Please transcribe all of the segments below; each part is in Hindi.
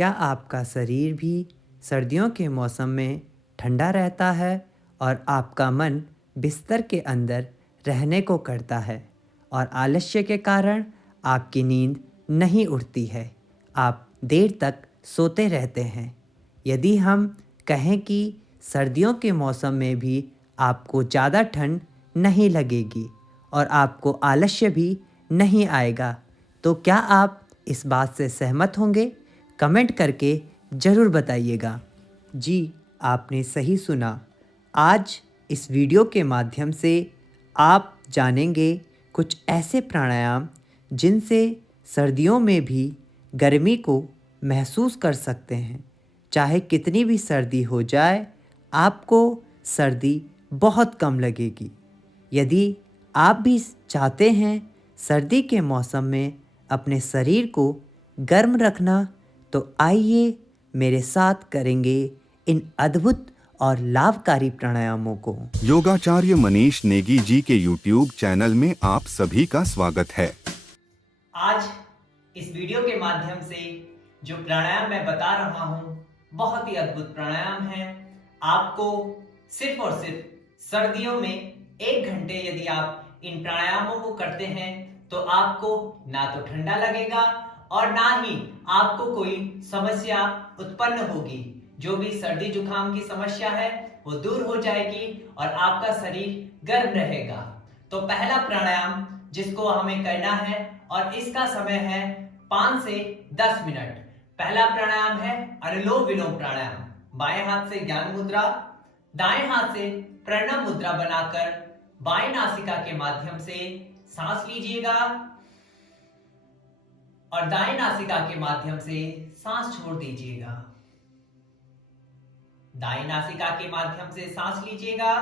क्या आपका शरीर भी सर्दियों के मौसम में ठंडा रहता है और आपका मन बिस्तर के अंदर रहने को करता है और आलस्य के कारण आपकी नींद नहीं उठती है, आप देर तक सोते रहते हैं। यदि हम कहें कि सर्दियों के मौसम में भी आपको ज़्यादा ठंड नहीं लगेगी और आपको आलस्य भी नहीं आएगा, तो क्या आप इस बात से सहमत होंगे? कमेंट करके ज़रूर बताइएगा। जी, आपने सही सुना। आज इस वीडियो के माध्यम से आप जानेंगे कुछ ऐसे प्राणायाम जिनसे सर्दियों में भी गर्मी को महसूस कर सकते हैं। चाहे कितनी भी सर्दी हो जाए, आपको सर्दी बहुत कम लगेगी। यदि आप भी चाहते हैं सर्दी के मौसम में अपने शरीर को गर्म रखना, तो आइए मेरे साथ करेंगे इन अद्भुत और लाभकारी प्राणायामों को। योगाचार्य मनीष नेगी जी के YouTube चैनल में आप सभी का स्वागत है। आज इस वीडियो के माध्यम से जो प्राणायाम मैं बता रहा हूँ बहुत ही अद्भुत प्राणायाम है। आपको सिर्फ और सिर्फ सर्दियों में 1 घंटे यदि आप इन प्राणायामों को करते हैं तो आपको ना तो ठंडा लगेगा और ना ही आपको कोई समस्या उत्पन्न होगी। जो भी सर्दी जुकाम की समस्या है वो दूर हो जाएगी और आपका शरीर गर्म रहेगा। तो पहला प्राणायाम जिसको हमें करना है और इसका समय है 5 से 10 मिनट। पहला प्राणायाम है अनुलोम विलोम प्राणायाम। बाएं हाथ से ज्ञान मुद्रा, दाएं हाथ से प्रणव मुद्रा बनाकर बाएं नासिका के माध्यम से सांस लीजिएगा और दाएं नासिका के माध्यम से सांस छोड़ दीजिएगा। दाएं नासिका के माध्यम से सांस लीजिएगा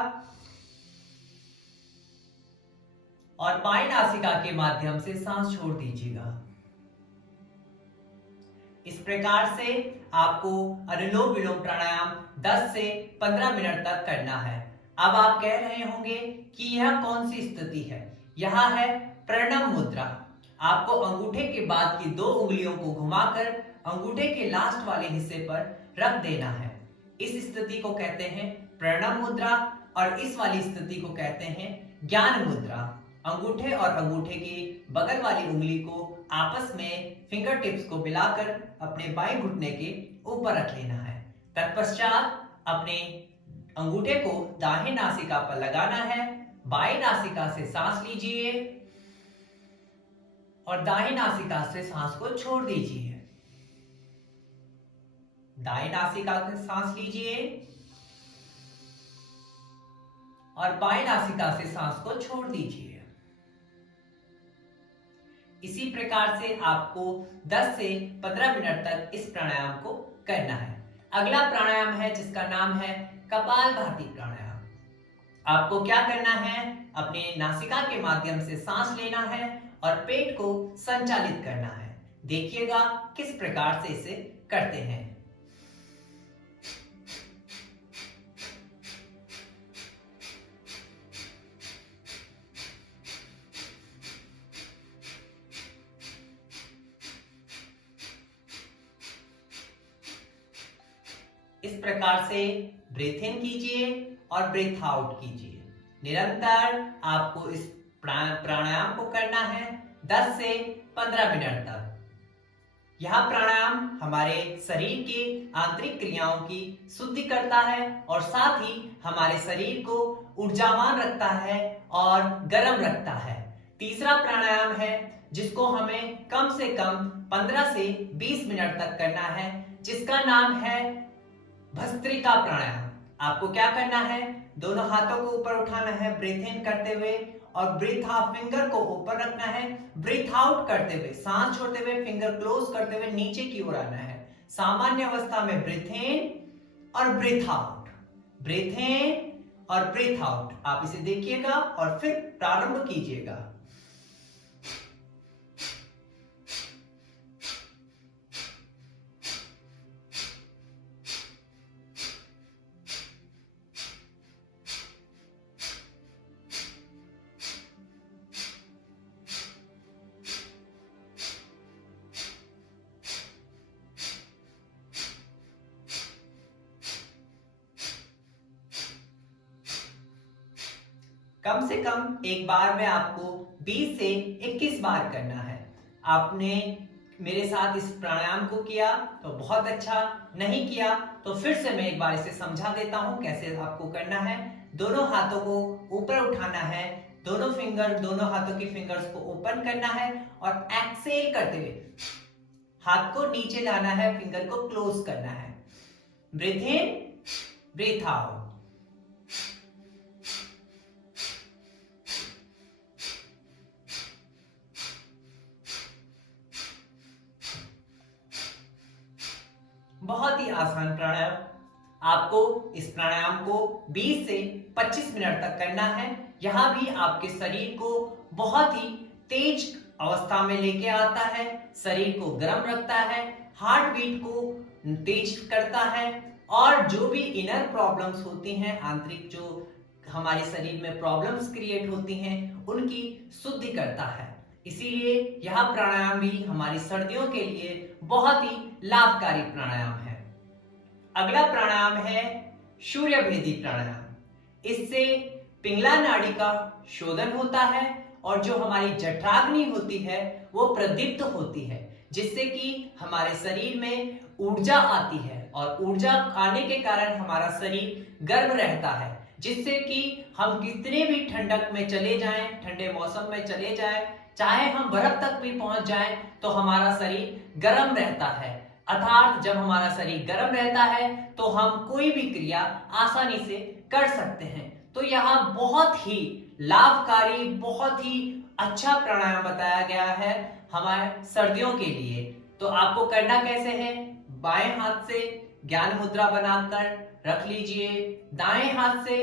और बाएं नासिका के माध्यम से सांस छोड़ दीजिएगा। इस प्रकार से आपको अनुलोम विलोम प्राणायाम 10 से 15 मिनट तक करना है। अब आप कह रहे होंगे कि यह कौन सी स्थिति है? यह है प्रणव मुद्रा। आपको अंगूठे के बाद की 2 उंगलियों को घुमाकर अंगूठे के लास्ट वाले हिस्से पर रख देना है। इस स्थिति को कहते हैं प्रणव मुद्रा और इस वाली स्थिति को कहते हैं ज्ञान मुद्रा। अंगूठे और अंगूठे के बगल वाली उंगली को आपस में फिंगर टिप्स को मिलाकर अपने बाएं घुटने के ऊपर रख लेना है। तत्पश्चात अपने अंगूठे को दाहिने नासिका पर लगाना है। बाएं नासिका से सांस लीजिए और दाएं नासिका से सांस को छोड़ दीजिए। दाएं नासिका से सांस लीजिए और बाएं नासिका से सांस को छोड़ दीजिए। इसी प्रकार से आपको 10 से 15 मिनट तक इस प्राणायाम को करना है। अगला प्राणायाम है जिसका नाम है कपालभाति प्राणायाम। आपको क्या करना है? अपने नासिका के माध्यम से सांस लेना है और पेट को संचालित करना है। देखिएगा किस प्रकार से इसे करते हैं। इस प्रकार से ब्रीथ इन कीजिए और ब्रीथ आउट कीजिए। निरंतर आपको इस प्राणायाम को करना है 10 से 15 मिनट तक। यह प्राणायाम हमारे शरीर के आंतरिक क्रियाओं की शुद्धि करता है और साथ ही हमारे शरीर को ऊर्जावान रखता है और गर्म रखता है। तीसरा प्राणायाम है जिसको हमें कम से कम 15 से 20 मिनट तक करना है, जिसका नाम है भस्त्रिका प्राणायाम। आपको क्या करना है? दोनों हाथों को ऊपर उठाना है ब्रीथ इन करते हुए और ब्रीथ आउट फिंगर को ऊपर रखना है। ब्रीथ आउट करते हुए सांस छोड़ते हुए फिंगर क्लोज करते हुए नीचे की ओर आना है। सामान्य अवस्था में ब्रीथ इन और ब्रीथ आउट, ब्रीथ इन और ब्रीथ आउट। आप इसे देखिएगा और फिर प्रारंभ कीजिएगा। कम से कम एक बार में आपको 20 से 21 बार करना है। आपने मेरे साथ इस प्राणायाम को किया तो बहुत अच्छा, नहीं किया तो फिर से मैं एक बार इसे समझा देता हूं कैसे आपको करना है। दोनों हाथों को ऊपर उठाना है, दोनों हाथों की फिंगर्स को ओपन करना है और एक्सेल करते हुए हाथ को नीचे लाना है, फिंगर को क्लोज करना है। ब्रीथ इन, ब्रीथ आउट। बहुत ही आसान प्राणायाम। आपको इस प्राणायाम को 20 से 25 मिनट तक करना है। यहां भी आपके शरीर को बहुत ही तेज अवस्था में लेके आता है, शरीर को गर्म रखता है, हार्ट बीट को तेज करता है और जो भी इनर प्रॉब्लम्स होती हैं, आंतरिक जो हमारे शरीर में प्रॉब्लम्स क्रिएट होती हैं, उनकी शुद्धि करता है। इसीलिए यह प्राणायाम भी हमारी सर्दियों के लिए बहुत ही लाभकारी प्राणायाम है। अगला प्राणायाम है सूर्य भेदी प्राणायाम। इससे पिंगला नाड़ी का शोधन होता है और जो हमारी जठराग्नि होती है वो प्रदीप्त होती है, जिससे कि हमारे शरीर में ऊर्जा आती है और ऊर्जा आने के कारण हमारा शरीर गर्म रहता है, जिससे कि हम कितने भी ठंडक में चले जाएं, ठंडे मौसम में चले जाएं, चाहे हम बर्फ तक भी पहुंच जाएं, तो हमारा शरीर गर्म रहता है। अर्थात जब हमारा शरीर गर्म रहता है तो हम कोई भी क्रिया आसानी से कर सकते हैं। तो यह बहुत ही लाभकारी, बहुत ही अच्छा प्राणायाम बताया गया है हमारे सर्दियों के लिए। तो आपको करना कैसे है? बाएं हाथ से ज्ञान मुद्रा बनाकर रख लीजिए, दाएं हाथ से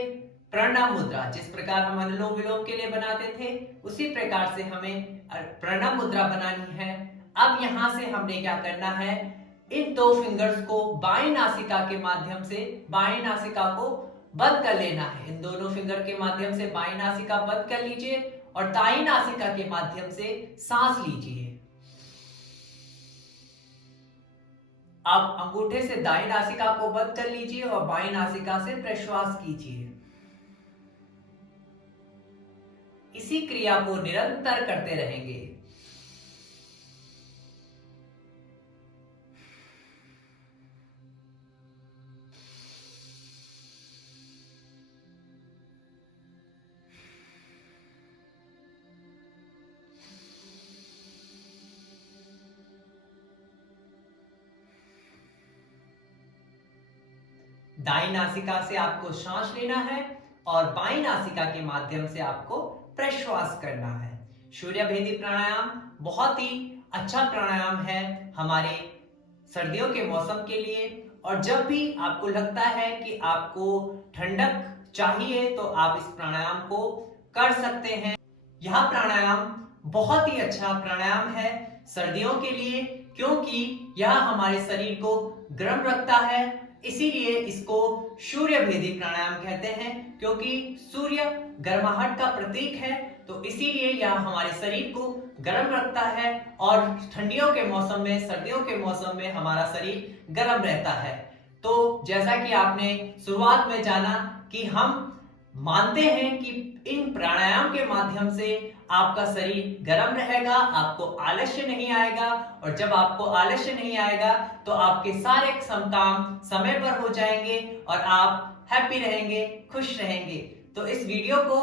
प्रणव मुद्रा, जिस प्रकार हम अनुलोम विलोम के लिए बनाते थे उसी प्रकार से हमें प्रणव मुद्रा बनानी है। अब यहां से हमने क्या करना है, इन दो फिंगर्स को बाएं नासिका के माध्यम से बाएं नासिका को बंद कर लेना है। इन दोनों फिंगर के माध्यम से बाएं नासिका बंद कर लीजिए और दाएं नासिका के माध्यम से सांस लीजिए। आप अंगूठे से दाएं नासिका को बंद कर लीजिए और बाएं नासिका से प्रश्वास कीजिए। इसी क्रिया को निरंतर करते रहेंगे। दाई नासिका से आपको सांस लेना है और बाई नासिका के माध्यम से आपको प्रश्वास करना है। सूर्य भेदी प्राणायाम बहुत ही अच्छा प्राणायाम है हमारे सर्दियों के मौसम के लिए। और जब भी आपको लगता है कि आपको ठंडक चाहिए तो आप इस प्राणायाम को कर सकते हैं। यह प्राणायाम बहुत ही अच्छा प्राणायाम है सर्दियों के लिए, क्योंकि यह हमारे शरीर को गर्म रखता है। इसीलिए इसको सूर्य भेदी प्राणायाम कहते हैं, क्योंकि सूर्य गर्माहट का प्रतीक है। तो इसीलिए यह हमारे शरीर को गर्म रखता है और ठंडियों के मौसम में, सर्दियों के मौसम में हमारा शरीर गर्म रहता है। तो जैसा कि आपने शुरुआत में जाना कि हम मानते हैं कि इन प्राणायाम के माध्यम से आपका शरीर गर्म रहेगा, आपको आलस्य नहीं आएगा, और जब आपको आलस्य नहीं आएगा तो आपके सारे काम समय पर हो जाएंगे और आप हैप्पी रहेंगे, खुश रहेंगे। तो इस वीडियो को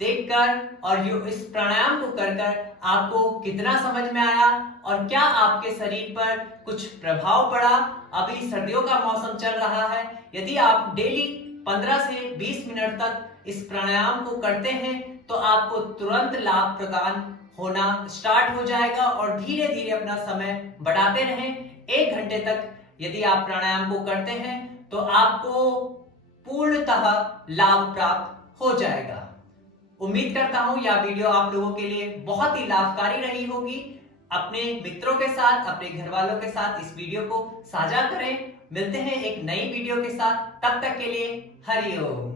देखकर और इस प्राणायाम को कर आपको कितना समझ में आया और क्या आपके शरीर पर कुछ प्रभाव पड़ा? अभी सर्दियों का मौसम चल रहा है। यदि आप डेली 15 से 20 मिनट तक इस प्राणायाम को करते हैं तो आपको तुरंत लाभ प्रदान होना स्टार्ट हो जाएगा और धीरे धीरे अपना समय बढ़ाते रहें। 1 घंटे तक यदि आप प्राणायाम को करते हैं तो आपको पूर्णतः लाभ प्राप्त हो जाएगा। उम्मीद करता हूं यह वीडियो आप लोगों के लिए बहुत ही लाभकारी रही होगी। अपने मित्रों के साथ, अपने घर वालों के साथ इस वीडियो को साझा करें। मिलते हैं एक नई वीडियो के साथ, तब तक के लिए हरि ओम।